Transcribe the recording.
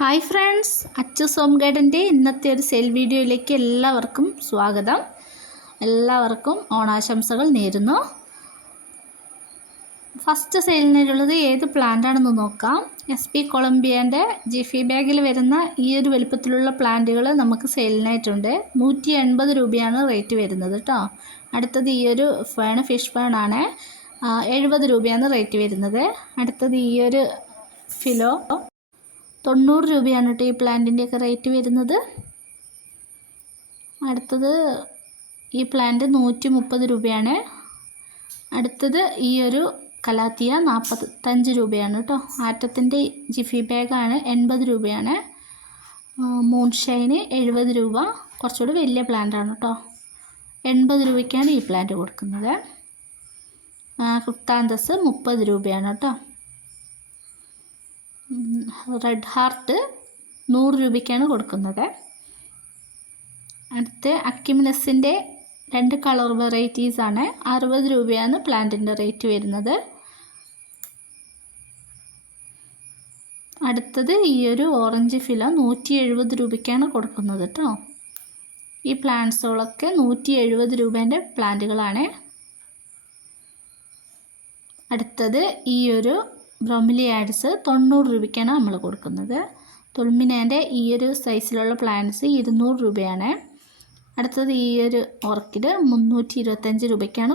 Hi friends Achu home ഗൈഡന്റെ ഇന്നത്തെ ഒരു സെയിൽ വീഡിയോയിലേക്ക് എല്ലാവർക്കും സ്വാഗതം. എല്ലാവർക്കും ഓണാശംസകൾ നേരുന്നു. ഫസ്റ്റ് സെയിലിനുള്ളത് ഏത് പ്ലാന്റാണെന്ന് നോക്കാം. എസ് പി കൊളംബിയന്റെ ജിഫി ബാഗിൽ വരുന്ന ഈ ഒരു വലുപ്പത്തിലുള്ള പ്ലാന്റുകൾ നമുക്ക് സെയിലിനായിട്ടുണ്ട് നൂറ്റി എൺപത് രൂപയാണ് റേറ്റ് വരുന്നത് കേട്ടോ അടുത്തത് ഈ ഒരു ഫേൺ ഫിഷ് ഫേൺ ആണ്. എഴുപത് രൂപയാണ് റേറ്റ് വരുന്നത്. അടുത്തത് ഈ ഒരു ഫിലോ തൊണ്ണൂറ് രൂപയാണ് കേട്ടോ ഈ പ്ലാന്റിന്റെയൊക്കെ റേറ്റ് വരുന്നത്. അടുത്തത് ഈ പ്ലാന്റ് നൂറ്റി മുപ്പത് രൂപയാണ്. അടുത്തത് ഈ ഒരു കലാത്തിയ നാൽപ്പത്തഞ്ച് രൂപയാണ് കേട്ടോ. ആറ്റത്തിന്റെ ജിഫി ബാഗാണ് എൺപത് രൂപയാണ്. മൂൺഷൈന് എഴുപത് രൂപ. കുറച്ചുകൂടി വലിയ പ്ലാന്റാണ് കേട്ടോ. എൺപത് രൂപയ്ക്കാണ് ഈ പ്ലാന്റ് കൊടുക്കുന്നത്. കൃത്താന്തസ് മുപ്പത് രൂപയാണ് കേട്ടോ. റെഡ് ഹാർട്ട് നൂറ് രൂപയ്ക്കാണ് കൊടുക്കുന്നത്. അടുത്ത് അക്കിമിനസിന്റെ രണ്ട് കളർ വെറൈറ്റീസാണ് അറുപത് രൂപയാണ് പ്ലാന്റിന്റെ റേറ്റ് വരുന്നത്. അടുത്തത് ഈ ഒരു ഓറഞ്ച് ഫില നൂറ്റി എഴുപത് രൂപയ്ക്കാണ് കൊടുക്കുന്നത് കേട്ടോ ഈ പ്ലാന്റ്സുകളൊക്കെ നൂറ്റി എഴുപത് രൂപേന്റെ പ്ലാന്റുകളാണ് അടുത്തത് ഈ ഒരു ബ്രൊമിലിയാഡ്സ് തൊണ്ണൂറ് രൂപയ്ക്കാണ് നമ്മൾ കൊടുക്കുന്നത്. തുൾമിനേന്റെ ഈ ഒരു സൈസിലുള്ള പ്ലാന്റ്സ് ഇരുന്നൂറ് രൂപയാണ്. അടുത്തത് ഈ ഒരു ഓർക്കിഡ് മുന്നൂറ്റി ഇരുപത്തഞ്ച് രൂപയ്ക്കാണ്